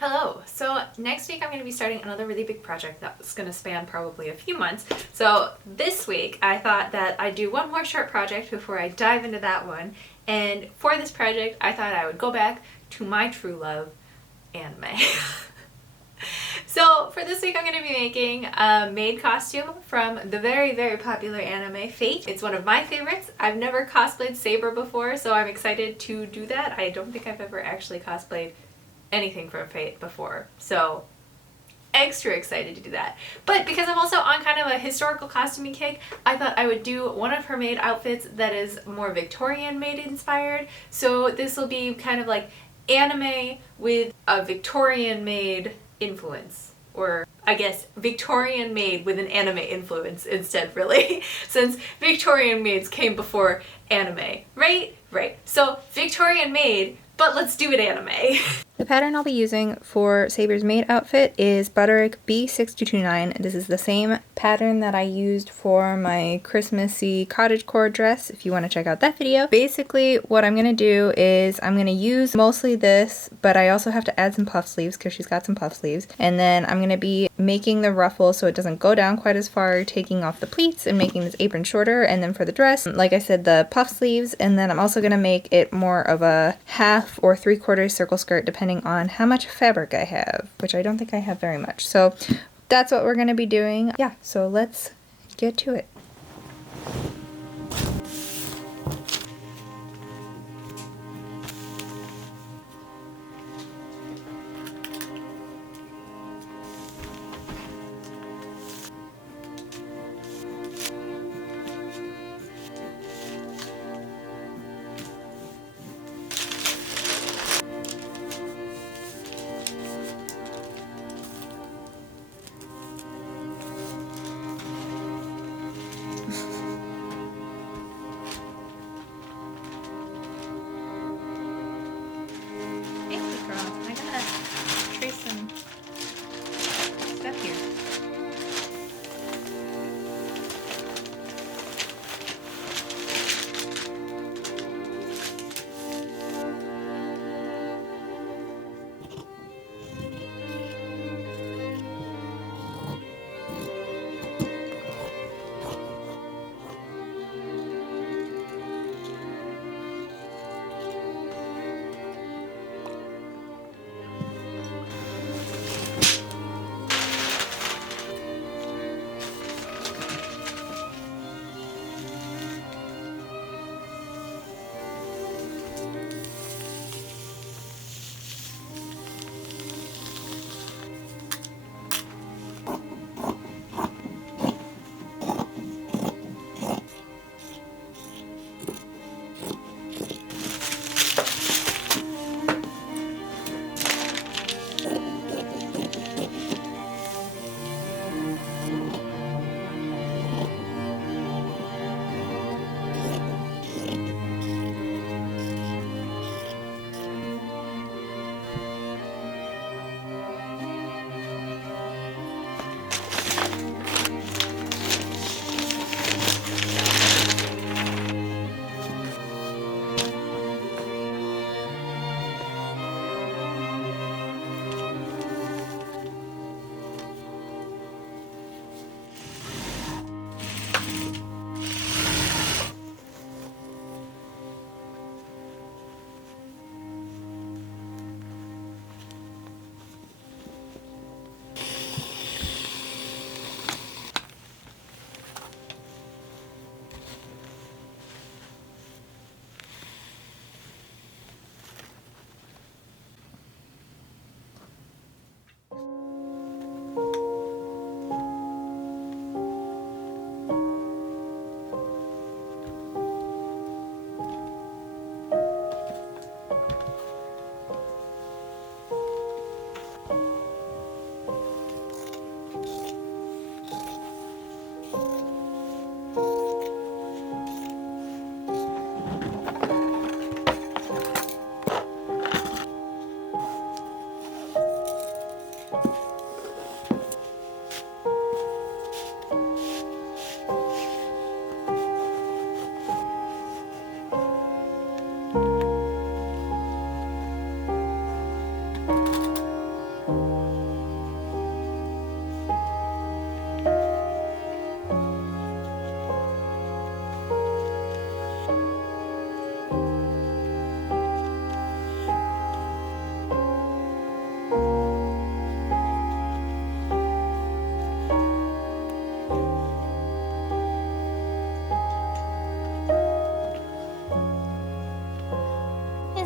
Hello! So next week I'm going to be starting another really big project that's going to span probably a few months. So this week I thought that I'd do one more short project before I dive into that one. And for this project I thought I would go back to my true love, anime. So for this week I'm going to be making a Maid costume from the very, very popular anime Fate. It's one of my favorites. I've never cosplayed Saber before, so I'm excited to do that. I don't think I've ever actually cosplayed anything from Fate before, so extra excited to do that. But because I'm also on kind of a historical costuming kick, I thought I would do one of her maid outfits that is more Victorian maid inspired. So this will be kind of like anime with a Victorian maid influence, or I guess Victorian maid with an anime influence instead, really, since Victorian maids came before anime, right? Right. So Victorian maid, but let's do it anime. The pattern I'll be using for Saber's maid outfit is Butterick B6229. This is the same pattern that I used for my Christmassy cottagecore dress, if you want to check out that video. Basically, what I'm going to do is I'm going to use mostly this, but I also have to add some puff sleeves because she's got some puff sleeves. And then I'm going to be making the ruffle so it doesn't go down quite as far, taking off the pleats and making this apron shorter. And then for the dress, like I said, the puff sleeves. And then I'm also going to make it more of a half or 3/4 circle skirt, depending on how much fabric I have, which I don't think I have very much. So that's what we're going to be doing. Yeah, so let's get to it.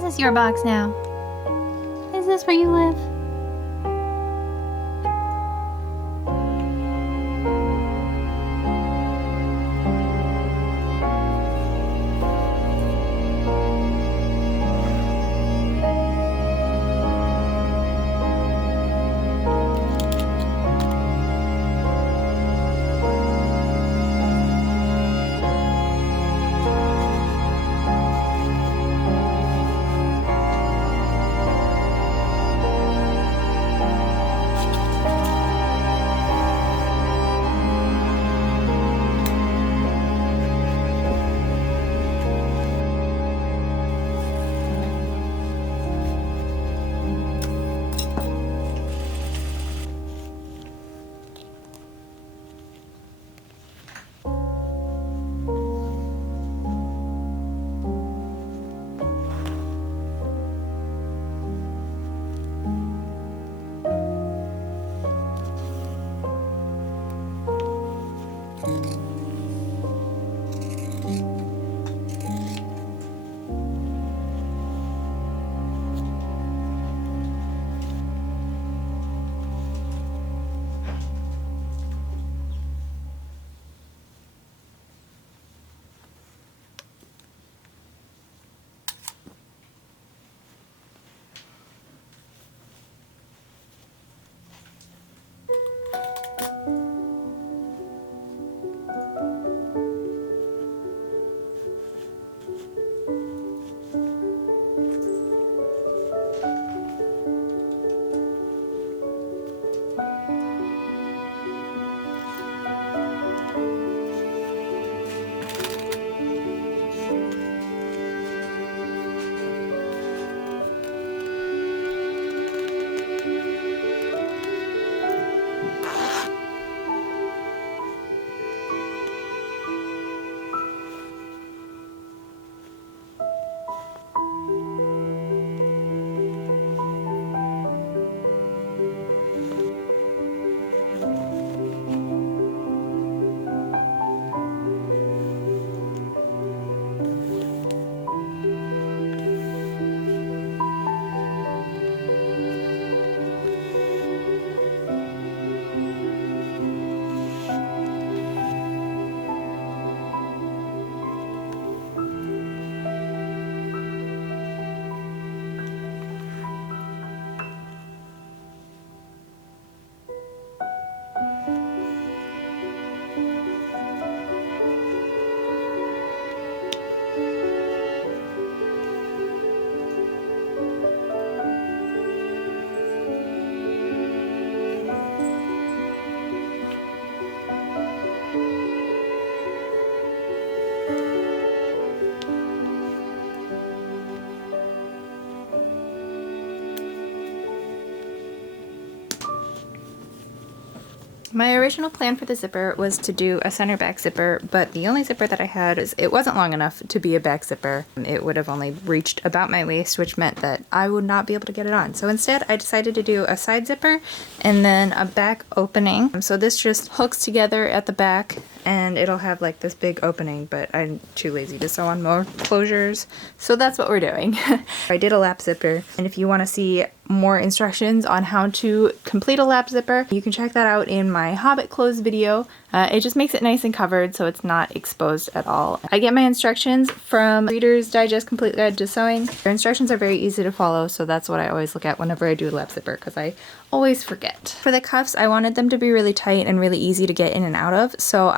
this your box now? Is this where you live? My original plan for the zipper was to do a center back zipper, but the only zipper that I had it wasn't long enough to be a back zipper. It would have only reached about my waist, which meant that I would not be able to get it on. So instead I decided to do a side zipper and then a back opening. So this just hooks together at the back and it'll have like this big opening, but I'm too lazy to sew on more closures. So that's what we're doing. I did a lap zipper, and if you want to see more instructions on how to complete a lap zipper, you can check that out in my Hobbit clothes video. It just makes it nice and covered so it's not exposed at all. I get my instructions from Reader's Digest Complete Guide to Sewing. Their instructions are very easy to follow, so that's what I always look at whenever I do a lap zipper, because I always forget. For the cuffs, I wanted them to be really tight and really easy to get in and out of, so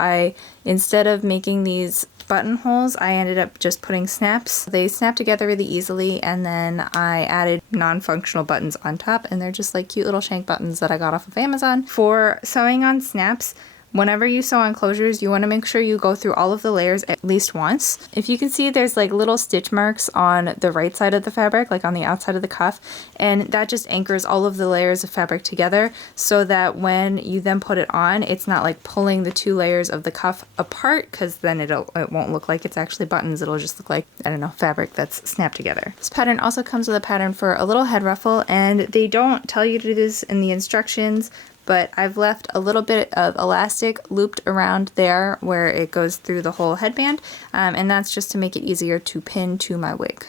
instead of making these buttonholes, I ended up just putting snaps. They snap together really easily, and then I added non-functional buttons on top, and they're just like cute little shank buttons that I got off of Amazon. For sewing on snaps, whenever you sew on closures, you want to make sure you go through all of the layers at least once. If you can see, there's like little stitch marks on the right side of the fabric, like on the outside of the cuff, and that just anchors all of the layers of fabric together so that when you then put it on, it's not like pulling the two layers of the cuff apart, because then it won't look like it's actually buttons. It'll just look like, I don't know, fabric that's snapped together. This pattern also comes with a pattern for a little head ruffle, and they don't tell you to do this in the instructions, but I've left a little bit of elastic looped around there where it goes through the whole headband, and that's just to make it easier to pin to my wig.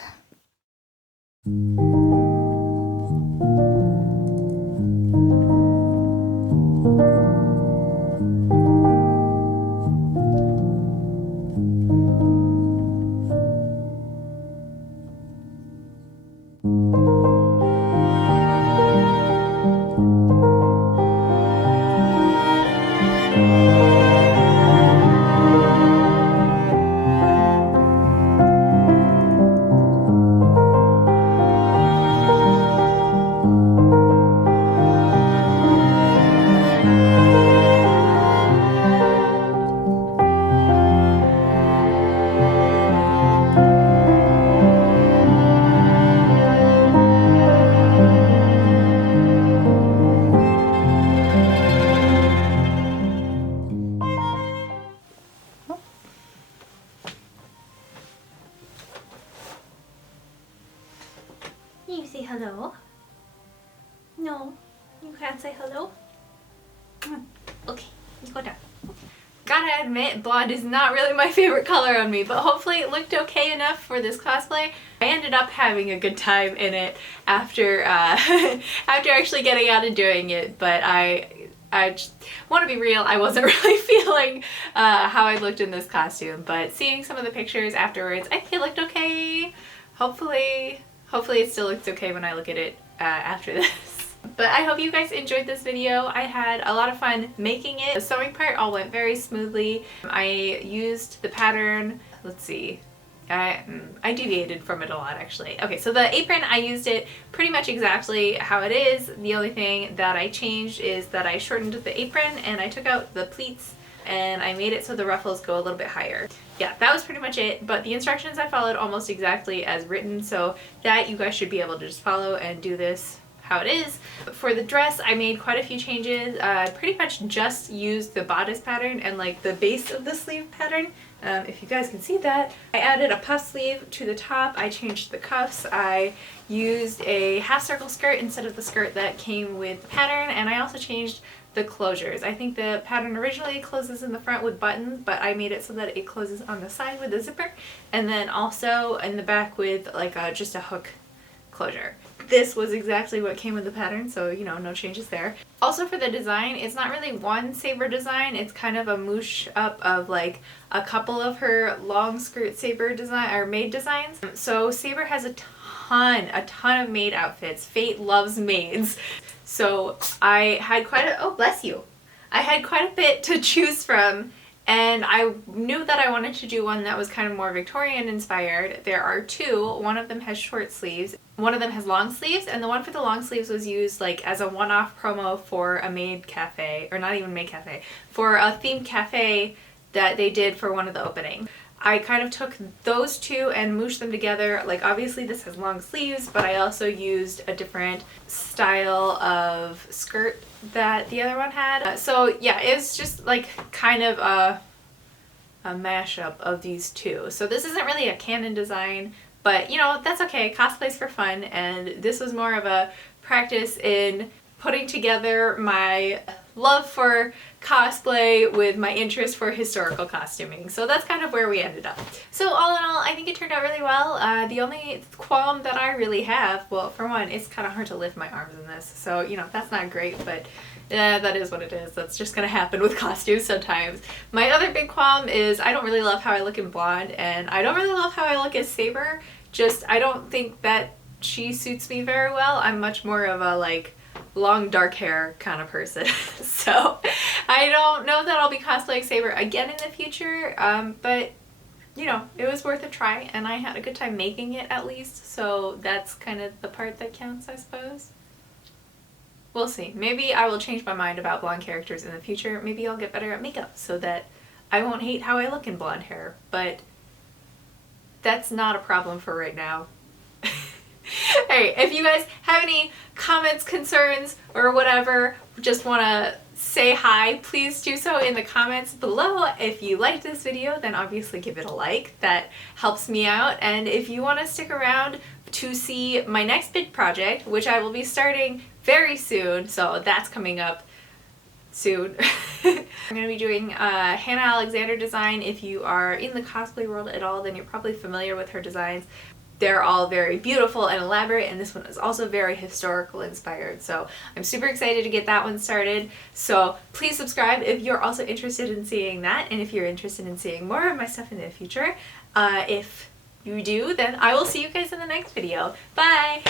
You say hello? No, you can't say hello? Okay, you go down. Gotta admit, blonde is not really my favorite color on me, but hopefully it looked okay enough for this cosplay. I ended up having a good time in it after after actually getting out and doing it, but I just want to be real, I wasn't really feeling how I looked in this costume, but seeing some of the pictures afterwards, I think it looked okay. Hopefully it still looks okay when I look at it after this. But I hope you guys enjoyed this video. I had a lot of fun making it. The sewing part all went very smoothly. I used the pattern, let's see, I deviated from it a lot actually. Okay, so the apron, I used it pretty much exactly how it is. The only thing that I changed is that I shortened the apron and I took out the pleats and I made it so the ruffles go a little bit higher. Yeah, that was pretty much it, but the instructions I followed almost exactly as written, so that you guys should be able to just follow and do this how it is. For the dress, I made quite a few changes. Pretty much just used the bodice pattern and like the base of the sleeve pattern. If you guys can see that. I added a puff sleeve to the top. I changed the cuffs. I used a half circle skirt instead of the skirt that came with the pattern, and I also changed the closures. I think the pattern originally closes in the front with buttons, but I made it so that it closes on the side with a zipper, and then also in the back with like just a hook closure. This was exactly what came with the pattern, so you know, no changes there. Also for the design, it's not really one Saber design, it's kind of a moosh up of like a couple of her long skirt Saber design or Maid designs. So Saber has a ton of Maid outfits. Fate loves maids. So I had quite a, oh bless you, I had quite a bit to choose from, and I knew that I wanted to do one that was kind of more Victorian inspired. There are two. One of them has short sleeves, one of them has long sleeves, and the one for the long sleeves was used like as a one-off promo for a Maid cafe, or not even Maid cafe, for a themed cafe that they did for one of the openings. I kind of took those two and mooshed them together. Like obviously this has long sleeves, but I also used a different style of skirt that the other one had. So yeah, it's just like kind of a mashup of these two. So this isn't really a canon design, but you know, that's okay. Cosplay's for fun, and this was more of a practice in putting together my love for cosplay with my interest for historical costuming. So that's kind of where we ended up. So all in all, I think it turned out really well. The only qualm that I really have, well, for one, it's kind of hard to lift my arms in this, so you know, that's not great, but that is what it is. That's just gonna happen with costumes sometimes. My other big qualm is I don't really love how I look in blonde, and I don't really love how I look as Saber. Just, I don't think that she suits me very well. I'm much more of a like long dark hair kind of person. So I don't know that I'll be cosplaying Saber again in the future, but you know, it was worth a try and I had a good time making it at least, so that's kind of the part that counts, I suppose. We'll see. Maybe I will change my mind about blonde characters in the future. Maybe I'll get better at makeup so that I won't hate how I look in blonde hair, but that's not a problem for right now. Alright, if you guys have any comments, concerns, or whatever, just want to say hi, please do so in the comments below. If you liked this video, then obviously give it a like. That helps me out. And if you want to stick around to see my next big project, which I will be starting very soon, so that's coming up soon. I'm going to be doing a Hannah Alexander design. If you are in the cosplay world at all, then you're probably familiar with her designs. they're all very beautiful and elaborate, and this one is also very historical inspired. So I'm super excited to get that one started. So please subscribe if you're also interested in seeing that, and if you're interested in seeing more of my stuff in the future. If you do, then I will see you guys in the next video. Bye!